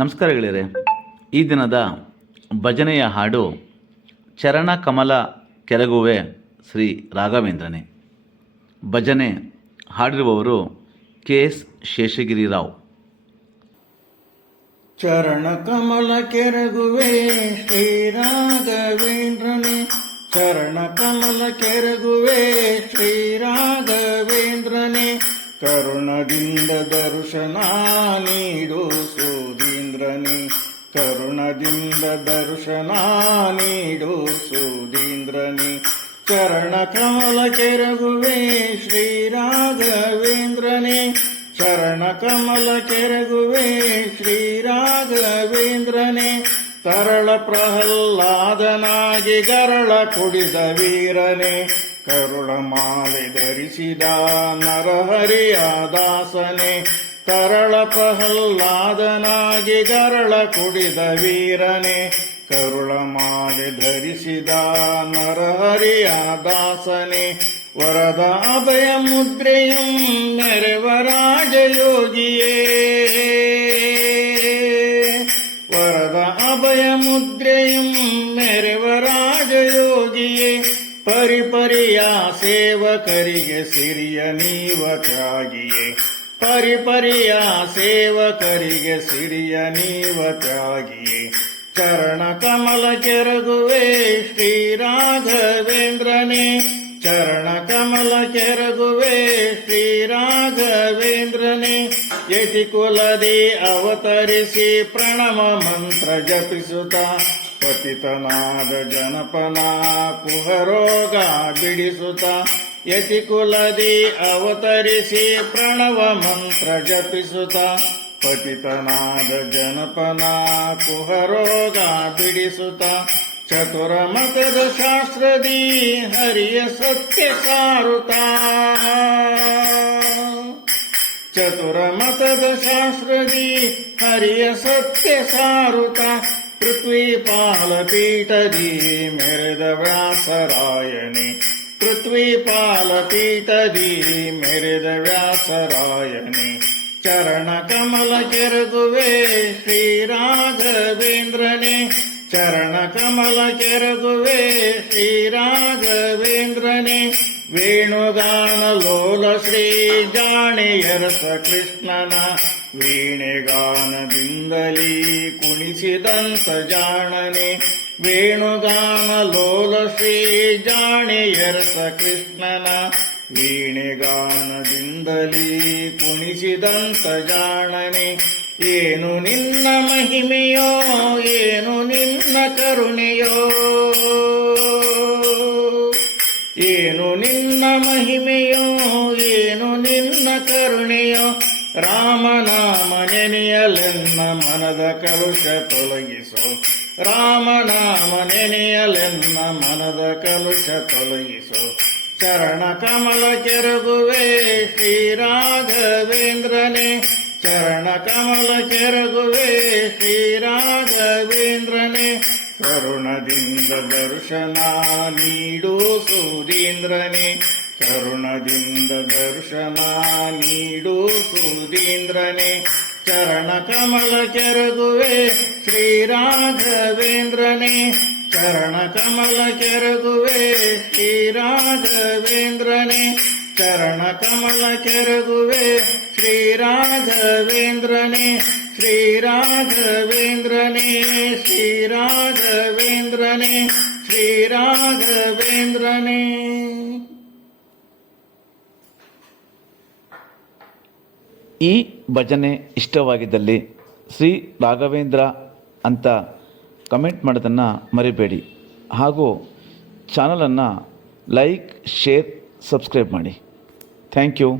ನಮಸ್ಕಾರ ಗೆಳೆಯರೆ. ಈ ದಿನದ ಭಜನೆಯ ಹಾಡು ಚರಣ ಕಮಲ ಕೆರಗುವೆ ಶ್ರೀ ರಾಘವೇಂದ್ರನೇ. ಭಜನೆ ಹಾಡಿರುವವರು KS ಶೇಷಗಿರಿರಾವ್. ಚರಣ ಕಮಲ ಕೆರಗುವೆ ಶ್ರೀ ರಾಘವೇಂದ್ರನೇ, ಚರಣ ಕಮಲ ಕೆರಗುವೆ ಶ್ರೀ ರಾಘವೇಂದ್ರನೇ, ಕರುಣದಿಂದ ದರ್ಶನ ನೀಡು ಸೂದೀಂದ್ರನೇ, ಕರುಣದಿಂದ ದರ್ಶನ ನೀಡು ಸೂದೀಂದ್ರನೇ, ಚರಣ ಕಮಲ ಕೆರಗುವೆ ಶ್ರೀ ರಾಘವೇಂದ್ರನೇ, ಚರಣ ಕಮಲ ಕೆರಗುವೆ ಶ್ರೀ ರಾಘವೇಂದ್ರನೇ, ತರಳ ಪ್ರಹ್ಲಾದನಾಗಿ ಗರಳ ಕುಡಿದ ವೀರನೇ, ಕರುಳ ಮಾಲೆ ಧರಿಸಿದ ನರಹರಿಯ ದಾಸನೇ, ತರಳ ಪ್ರಹ್ಲಾದನಾಗಿ ಗರಳ ಕುಡಿದ ವೀರನೇ, ಕರುಳ ಮಾಲೆ ಧರಿಸಿದ ನರಹರಿಯ ದಾಸನೇ, ವರದ ಅಭಯ ಮುದ್ರೆಯಂ ಮೆರೆವ ರಾಜಯೋಗಿಯೇ, ವರದ ಅಭಯ ಮುದ್ರೆಯಂ ಮೆರೆವ ರಾಜಯೋಗಿಯೇ, ಪರಿಪರಿಯ ಸೇವಕರಿಗೆ ಸಿರಿಯ ನೀವ ತ್ಯಾಗಿಯೇ, ಪರಿಪರಿಯ ಸೇವಕರಿಗೆ ಸಿರಿಯ ನೀವ ತ್ಯಾಗಿಯೇ, ಚರಣ ಕಮಲ ಕೆರಗುವೆ ಶ್ರೀ ರಾಘವೇಂದ್ರನೇ, ಚರಣ ಕಮಲ ಕೆರಗುವೆ ಶ್ರೀ ರಾಘವೇಂದ್ರನೇ, ಯತಿ ಕುಲದಿ ಅವತರಿಸಿ ಪ್ರಣವ ಮಂತ್ರ ಜಪಿಸುತ್ತ ಪತಿತನಾದ ಜನಪನ ಕುಹರೋಗ ಬಿಡಿಸುತ್ತ, ಯತಿ ಕುಲದಿ ಅವತರಿಸಿ ಪ್ರಣವ ಮಂತ್ರ ಜಪಿಸುತ್ತ ಪತಿತನಾದ ಜನಪನ ಕುಹರೋಗ ಬಿಡಿಸುತ್ತ, ಚತುರ ಮತದ ಶಾಸ್ತ್ರದಿ ಹರಿಯ ಸತ್ಯ ಸಾರುತ್ತ, ಚತುರ ಮತದ ಶಾಸ್ತ್ರದಿ ಹರಿಯ ಸತ್ಯ ಸಾರುತ್ತ, ಪೃಥ್ವಿ ಪಾಲ ಪೀಠದಿ ಮೆರೆದ ವ್ಯಾಸರಾಯಣೆ, ಪೃಥ್ವಿ ಪಾಲ ಪೀಠದಿ ಮೆರೆದ ವ್ಯಾಸರಾಯಣೆ, ಚರಣ ಕಮಲ ಕೆರಗುವೆ ಶ್ರೀ ರಾಘವೇಂದ್ರನೇ, ಚರಣ ಕಮಲ ಕೆರಗುವೆ ಶ್ರೀ ರಾಘವೇಂದ್ರನೇ, ವೇಣುಗಾನ ಲೋಲ ಶ್ರೀ ಜಾಣೆಯರಸ ಕೃಷ್ಣನ, ವೀಣೆಗಾನದಿಂದಲೀ ಕುಣಿಸಿದಂತ ಜಾಣನೆ, ವೇಣುಗಾನ ಲೋಲ ಶ್ರೀ ಜಾಣೆಯರಸ ಕೃಷ್ಣನ, ವೀಣೆಗಾನದಿಂದಲೀ ಕುಣಿಸಿದಂತ ಜಾಣನೆ, ಏನು ನಿನ್ನ ಮಹಿಮೆಯೋ ಏನು ನಿನ್ನ ಕರುಣೆಯೋ, ಏನು ನಿನ್ನ ಮಹಿಮೆಯೋ ಏನು ನಿನ್ನ ಕರುಣೆಯೋ, ರಾಮನಾಮ ನೆನೆಯಲೆನ್ನ ಮನದ ಕಲುಷ ತೊಲಗಿಸೋ, ರಾಮನಾಮ ನೆನೆಯಲೆನ್ನ ಮನದ ಕಲುಷ ತೊಲಗಿಸೋ, ಚರಣ ಕಮಲ ಕೆರಗುವೆ ಶ್ರೀ ರಾಘವೇಂದ್ರನೇ, ಚರಣ ಕಮಲ ಕೆರಗುವೆ ಶ್ರೀ ರಾಘವೇಂದ್ರನೇ, ಕರುಣದಿಂದ ದರ್ಶನ ನೀಡು ಸೂದೀಂದ್ರನೇ, ಕರುಣದಿಂದ ದರ್ಶನ ನೀಡು ಸೂದೀಂದ್ರನೇ, ಚರಣ ಕಮಲ ಕೆರಗುವೆ ಶ್ರೀ ರಾಘವೇಂದ್ರನೇ, ಚರಣ ಕಮಲ ಕೆರಗುವೆ ಶ್ರೀ ರಾಘವೇಂದ್ರನೇ, ಚರಣ ಕಮಲ ಕೆರಗುವೆ ಶ್ರೀ ರಾಘವೇಂದ್ರನೇ, ಶ್ರೀ ರಾಘವೇಂದ್ರನೇ, ಶ್ರೀ ರಾಘವೇಂದ್ರನೇ, ಶ್ರೀ ರಾಘವೇಂದ್ರನೇ. ಈ ಭಜನೆ ಇಷ್ಟವಾಗಿದ್ದಲ್ಲಿ ಶ್ರೀ ರಾಘವೇಂದ್ರ ಅಂತ ಕಮೆಂಟ್ ಮಾಡೋದನ್ನು ಮರಿಬೇಡಿ. ಹಾಗೂ ಚಾನಲನ್ನು ಲೈಕ್, ಶೇರ್, ಸಬ್ಸ್ಕ್ರೈಬ್ ಮಾಡಿ. Thank you.